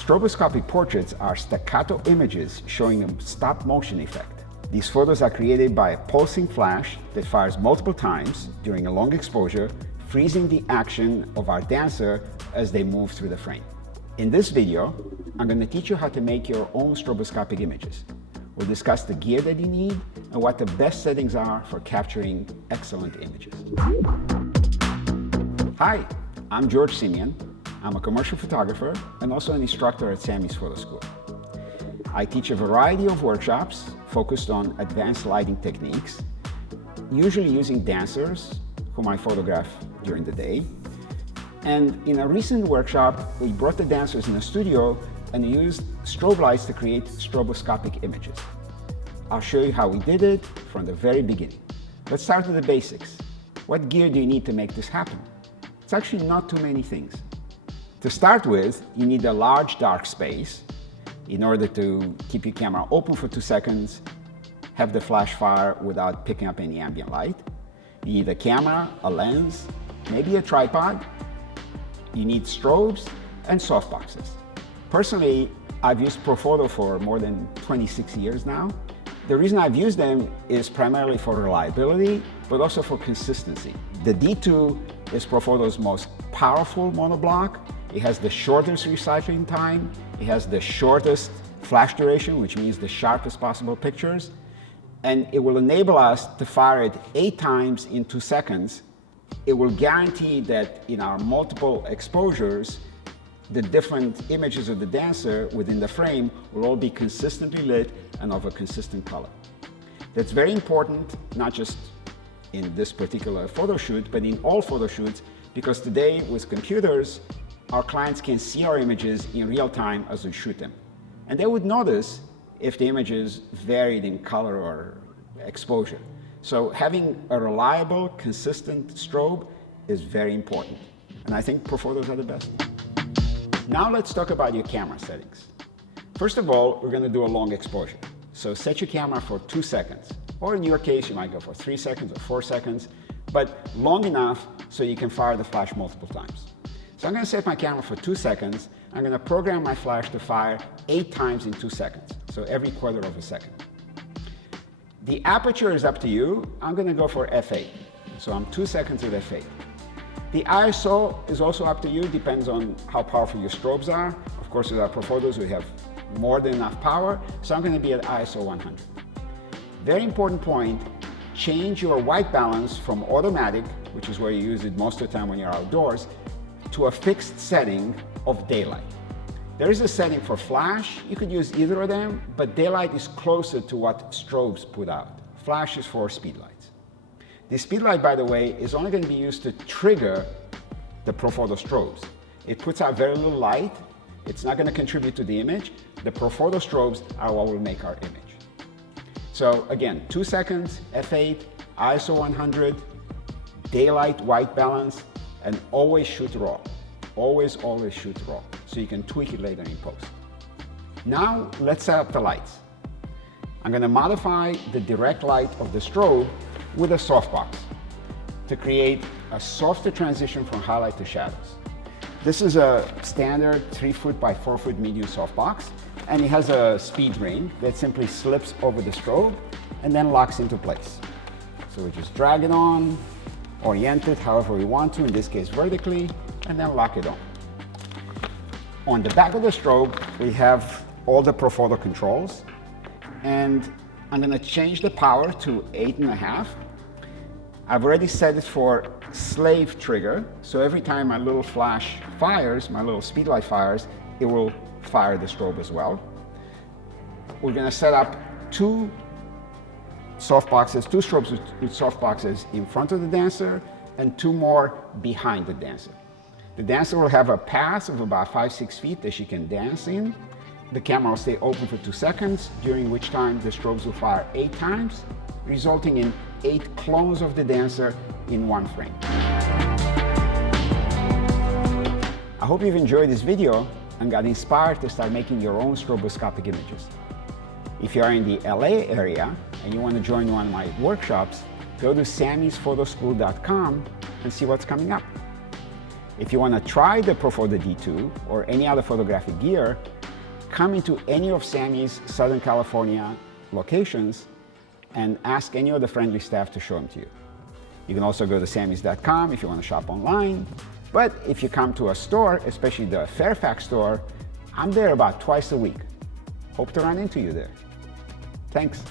Stroboscopic portraits are staccato images showing a stop-motion effect. These photos are created by a pulsing flash that fires multiple times during a long exposure, freezing the action of our dancer as they move through the frame. In this video, I'm going to teach you how to make your own stroboscopic images. We'll discuss the gear that you need and what the best settings are for capturing excellent images. Hi, I'm George Simian. I'm a commercial photographer and also an instructor at Samys Photo School. I teach a variety of workshops focused on advanced lighting techniques, usually using dancers whom I photograph during the day. And in a recent workshop, we brought the dancers in the studio and used strobe lights to create stroboscopic images. I'll show you how we did it from the very beginning. Let's start with the basics. What gear do you need to make this happen? It's actually not too many things. To start with, you need a large dark space in order to keep your camera open for 2 seconds, have the flash fire without picking up any ambient light. You need a camera, a lens, maybe a tripod. You need strobes and softboxes. Personally, I've used Profoto for more than 26 years now. The reason I've used them is primarily for reliability, but also for consistency. The D2 is Profoto's most powerful monoblock. It has the shortest recycling time. It has the shortest flash duration, which means the sharpest possible pictures. And it will enable us to fire it 8 times in 2 seconds. It will guarantee that in our multiple exposures, the different images of the dancer within the frame will all be consistently lit and of a consistent color. That's very important, not just in this particular photo shoot, but in all photo shoots, because today with computers, our clients can see our images in real time as we shoot them. And they would notice if the images varied in color or exposure. So having a reliable, consistent strobe is very important. And I think Profotos are the best. Now let's talk about your camera settings. First of all, we're going to do a long exposure. So set your camera for 2 seconds. Or in your case, you might go for 3 seconds or 4 seconds, but long enough so you can fire the flash multiple times. So I'm going to set my camera for 2 seconds. I'm going to program my flash to fire 8 times in 2 seconds, so every quarter of a second. The aperture is up to you. I'm going to go for f8, so I'm 2 seconds at f8. The ISO is also up to you, depends on how powerful your strobes are. Of course, with our Profotos, we have more than enough power, so I'm going to be at ISO 100. Very important point, change your white balance from automatic, which is where you use it most of the time when you're outdoors, to a fixed setting of daylight. There is a setting for flash. You could use either of them, but daylight is closer to what strobes put out. Flash is for speedlights. The speedlight, by the way, is only going to be used to trigger the Profoto strobes. It puts out very little light. It's not going to contribute to the image. The Profoto strobes are what will make our image. So again, 2 seconds, f8, ISO 100, daylight white balance, and always shoot raw. Always shoot raw, so you can tweak it later in post. Now let's set up the lights. I'm going to modify the direct light of the strobe with a softbox to create a softer transition from highlight to shadows. This is a standard 3 foot by 4 foot medium softbox, and it has a speed ring that simply slips over the strobe and then locks into place. So we just drag it on, orient it however we want to, in this case vertically, and then lock it on. On the back of the strobe, we have all the Profoto controls, and I'm going to change the power to 8.5. I've already set it for slave trigger, so every time my little flash fires, my little speedlight fires, it will fire the strobe as well. We're going to set up 2 softboxes, 2 strobes with softboxes in front of the dancer and 2 more behind the dancer. The dancer will have a path of about 5-6 feet that she can dance in. The camera will stay open for 2 seconds, during which time the strobes will fire 8 times, resulting in 8 clones of the dancer in 1 frame. I hope you've enjoyed this video and got inspired to start making your own stroboscopic images. If you are in the LA area and you want to join one of my workshops, go to samysphotoschool.com and see what's coming up. If you want to try the Profoto D2 or any other photographic gear, come into any of Samy's Southern California locations and ask any of the friendly staff to show them to you. You can also go to samys.com if you want to shop online. But if you come to a store, especially the Fairfax store, I'm there about twice a week. Hope to run into you there. Thanks.